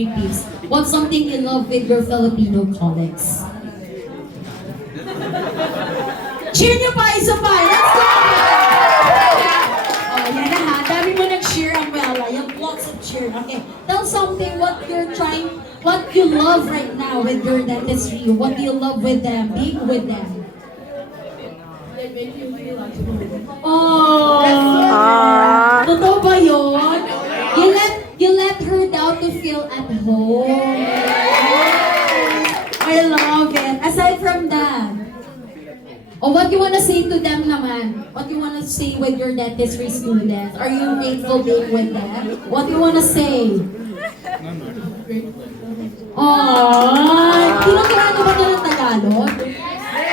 3 peeps. What's something you love with your Filipino colleagues? Cheer niyo pa, isa pa! Let's go! Oh, yan na ha. Dami mo nag-cheer, Amela. You have lots of cheer. Okay. Tell something what you love right now with your dentistry. What do you love with them? Being with them. Oh! Totoo ba yun? You let her down to feel at home. I love it. Aside from that, what you wanna say to them naman? What you wanna say with your dentistry students? Are you grateful being with them? What do you wanna say? Tinuturo ba ito ng Tagalog?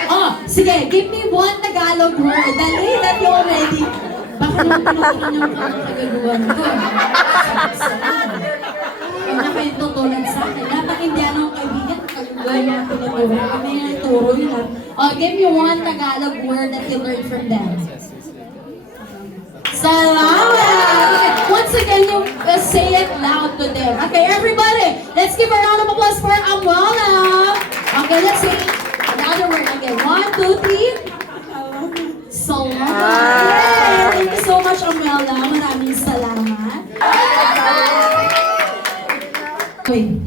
Oh, sige, give me one Tagalog word. Dali, that you already. Baka naman tinuturo niyo ang kagagawan ko. Kung na kayo tutulad sa akin, dapat hindi anong kaibigan, kagagawan na tinuturo. Kami na ituro yun lang. Oh, give me one Tagalog word that you learned from them. Salamat! Okay, once again, you say it loud to them. Okay, everybody, let's give a round of applause for Amwala. Okay, let's say another word. Okay, 1, 2, 3. Salamat! Yay! Thank you so much, Amwala. Maraming salamat. Wait.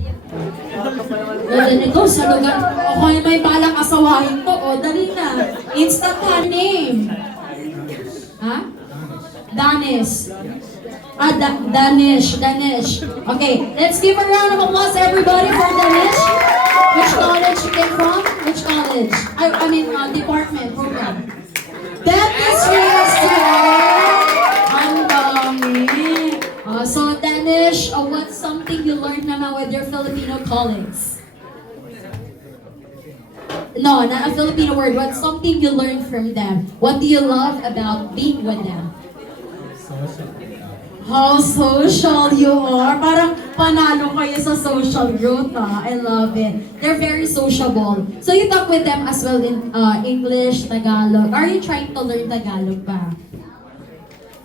Ganito, sa lugar. Okay, may balang asawahin to. O, dali na. Instant ka name. Ha? Danish. Danish. Okay, let's give a round of applause everybody for Danish. Which college you came from? Which college? I mean, department, program. Dentistry student. Ang dami. So, Danish, what's something you learned naman with your Filipino colleagues? No, not a Filipino word. What's something you learned from them? What do you love about being with them? How social you are. Parang panalo kayo sa social growth, I love it. They're very sociable. So you talk with them as well in English, Tagalog. Are you trying to learn Tagalog pa?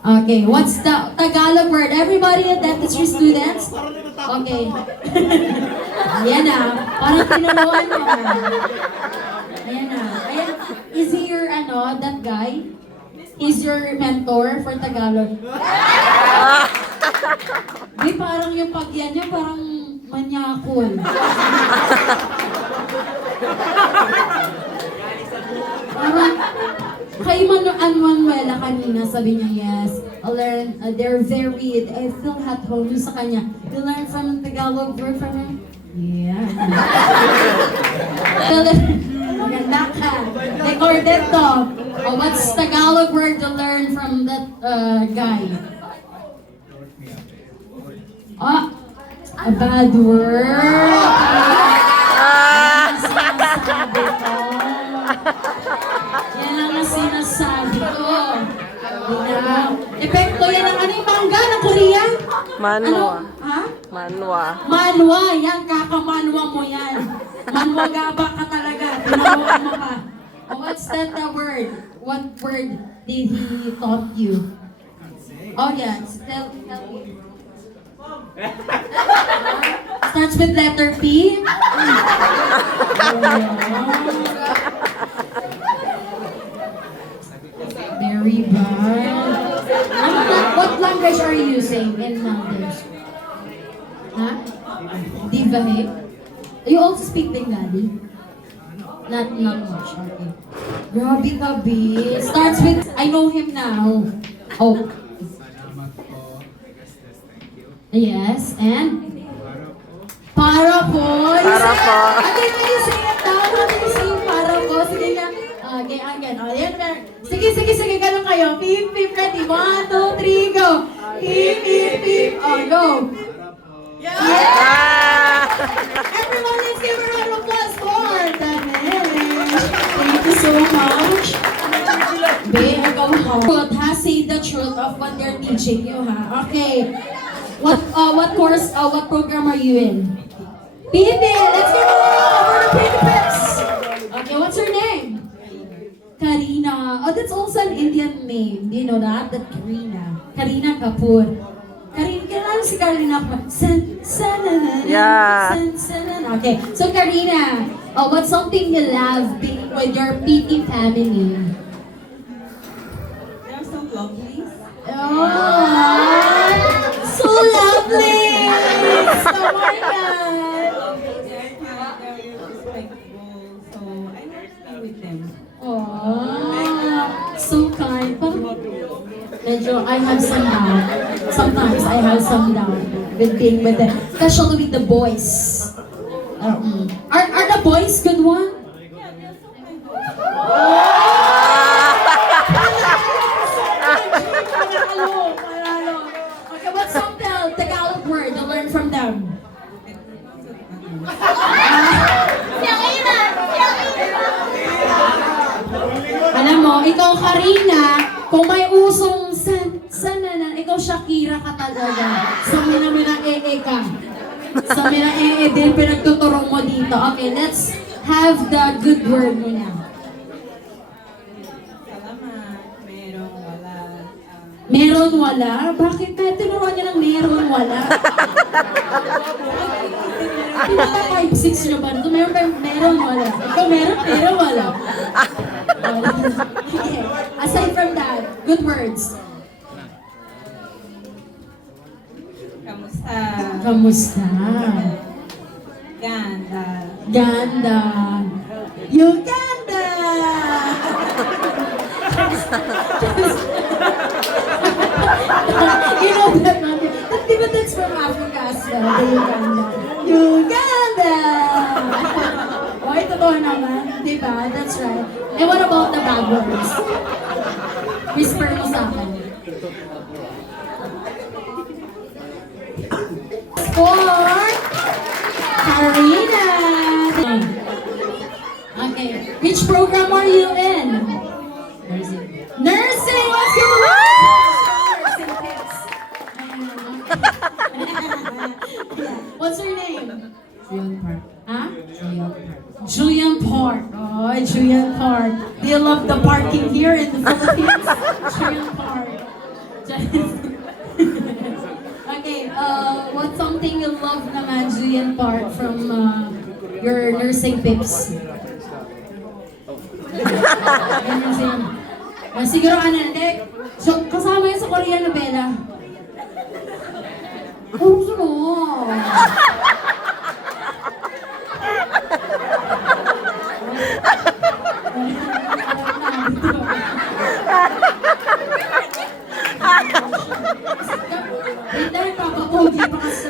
Okay, what's the Tagalog word? Everybody at dentistry students? Okay. Ayan na. Parang tinuruan mo. Ayan na. Ayan. Is he your, that guy? Is your mentor for Tagalog? Di, parang yung pagyan niya, parang manyakol. Parang, kay Manuela kanina, sabi niya, yes, I learn, they're very, I feel at home yung sa kanya. You learn from Tagalog word from him? Yeah. Maganda ka. Recorded to. What's Tagalog word to learn from that guy? A bad word. Yan lang ang sinasabi ko. Epekto yan ang yung mangga ng Korea? Manwa. Ha? Manwa. Manwa. Yan, kakamanwa mo yan. Manwa gaba ka talaga. Tinawagan mo pa. What's that word? What word did he taught you? Oh yeah, tell me. Starts with letter P. Very bad. What language are you using in Maldives? Huh? Divahe? You also speak Bengali? Not much, okay. Grabe ka, B. Starts with, I know him now. Oh. Yes, and? Para po. Para po. Okay, can you say it now? How do you say para po? Sige nga. Okay, again. Oh, yan. Sige. Ganun kayo. Peep, peep, ready. 1, 2, 3, go. Peep, peep, peep. Oh, go. Yeah! Everyone, let's give a round of applause for Danish. Thank you so much. Be, ikaw ha. Say the truth of what they're teaching you, ha? Okay. What course, what program are you in? PB! Let's give a round for the PBs! Okay, what's her name? Karina. Oh, that's also an Indian name. Do you know that? That Karina. Karina Kapoor. Karina, kilala si Karina, san, Yeah. Okay, so Karina, what's something you love being with your PT family? They're so lovely. Oh, so lovely! So my God! They're kind, they're respectful. So I like to be with them. Oh, so kind. Parang, medyo, I have some doubt. Sometimes I have some doubt with being with them. Especially with the boys. Are the boys good one? Yeah, they're so kind. Okay, what's some Tagalog word to learn from them? Alam mo, ikaw Karina, kung may usong sana, ikaw Shakira ka talaga. Sa mina ee ka. Sa mina ee din pinagtuturo mo dito. Okay, let's have the good word mo na. Salamat. Merong wala. Meron wala? Bakit na tinuruan niya ng meron wala? Pinaka 5-6 nyo ba? Ito meron wala. Ikaw meron wala. Okay. Aside from that, good words. Kamusta? Kamusta? Ganda. Ganda. Uganda! You know that, mami? Di ba that's from Africa as well? The Uganda. Uganda! Oy, totoo naman. Di ba? That's right. And what about the bad words? Whisper mo sa akin. For Karina! Okay. Which program are you in? Nursing. Nursing! Let's give a round! Nursing tips. What's her name? Julian Park. Huh? Julian Park. Julian Park. Oh, Julian Park. Do you love the parking here in the Philippines? Julian Park. Okay, what's something you love naman, Julian Park, from your nursing pips? Your nursing. Siguro hindi. So, kasama yan sa Korean novela. Oh, sino? Wait lang, papapogi pa kasi.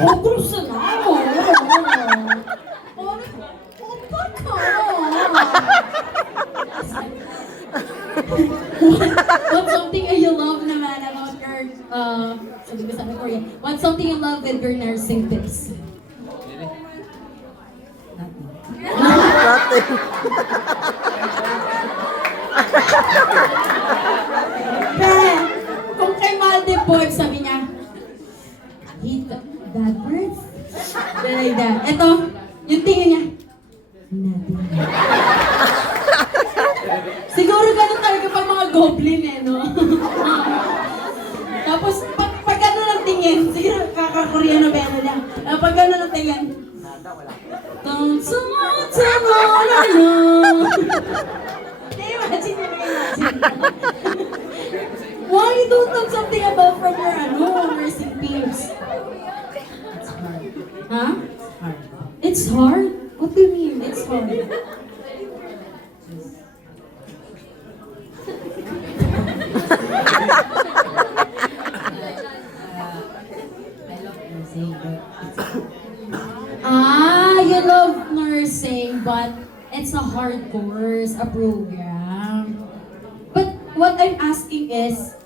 Oh, gusto na ako. Opa ka. What's something you love naman about your, sabi ko sa Korean, what's something you love with your nursing tips? Nothing. Pero, kung kay Maldives, sabi niya, hit that breath. Like that. Ito, yung tingin niya, nothing. Siguro ganun talaga pag mga goblin eh, no? Tapos, pag gano'n ang tingin, siguro kaka-Korean novela lang. Pag gano'n ang tingin, don't imagine. Why you don't know something about from your nursing peers? It's hard. Huh? Hard. It's hard? What do you mean it's hard? I love nursing, but it's You love nursing, but it's a hard course, a program. But what I'm asking is,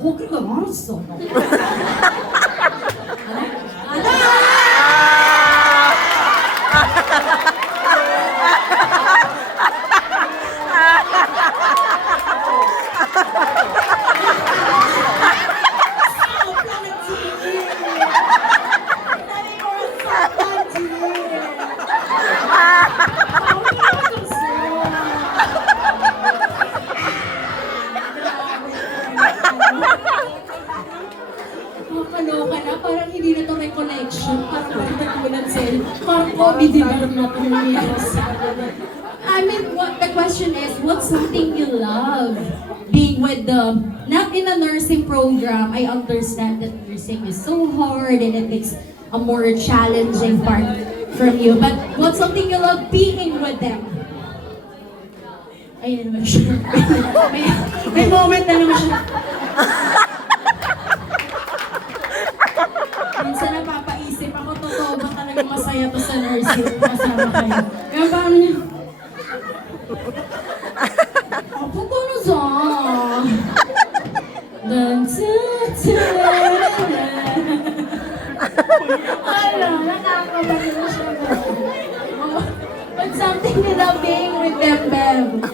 huwag ka marso. hindi na to recollection. Parang bardagulan sa'yo. Parang COVID-19 na to. Yes. I mean, the question is, what's something you love being with them? Not in a nursing program. I understand that nursing is so hard and it takes a more challenging part from you. But what's something you love being with them? Ayan naman siya. may moment na naman siya. Minsan napapaisip ako, totoo ba talaga masaya to sa nursing? Kasama kayo. Kaya paano niya? Apo ko na sa... Ano, nakakabalik na siya. But something you love being with them, Bev.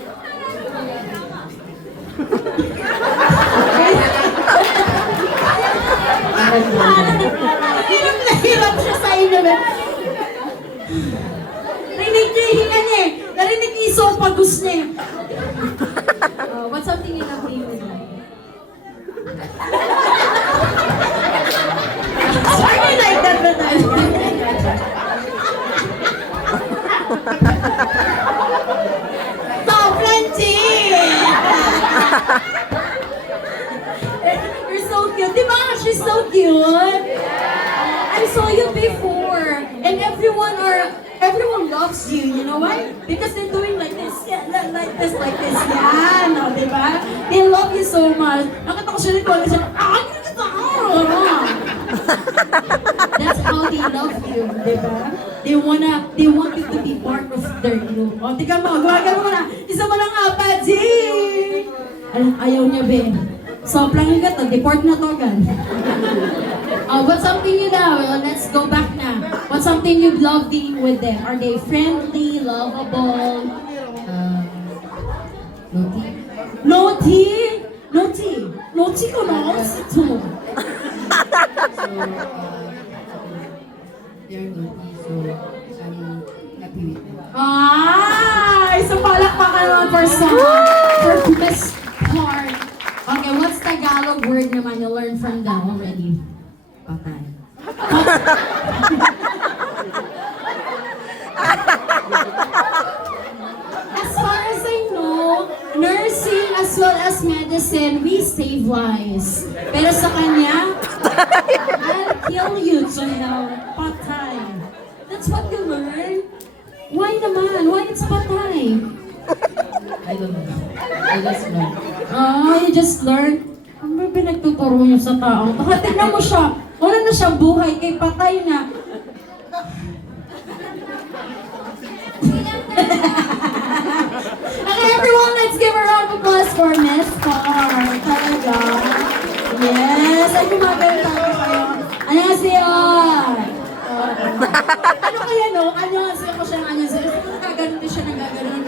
Hirap siya sa inyo, Bev. Rinig niya yung hinga niya eh. Narinig niya yung esophagus niya eh. What's something you love being with them? Why do you like that, Stop, Frenchie! You're so cute. Di ba? She's so cute. I saw you before. And everyone loves you. You know why? Because they're doing like this. Yeah, like this. Yeah, no, di ba? They love you so much. Nakita ko siya nito. That's how they love you, di ba? They want you to be part of their group. O, tika mo, gumagano mo na. Isa mo lang apat, Jing! Ayaw niya, be. Soplang yung gato, deport na to, gan. What's something you love? Let's go back na. What's something you love being with them? Are they friendly, lovable? Naughty? Naughty ko na? Ito. They're naughty, so I'm happy with them. So palakpakan naman for Miss Park. Okay, what's Tagalog word naman you learned from them already? Patay. As far as I know, nursing as well as medicine, we save lives. Pero sa kanya, I'll kill you to hell. Patay. That's what you learn? Why naman? Why it's patay? I don't know. I just know. You just learn? Ano ba pinagtuturo niyo sa tao? Baka tignan mo siya. Wala na siyang buhay, kay patay na. Okay, everyone, let's give a round of applause for Miss Park. Talaga. Yes, ay gumagano tayo kayo. Annyeonghaseyo! Ano kaya no? Annyeonghaseyo ko siya ng annyeonghaseyo. Nagaganon din siya, nagaganon.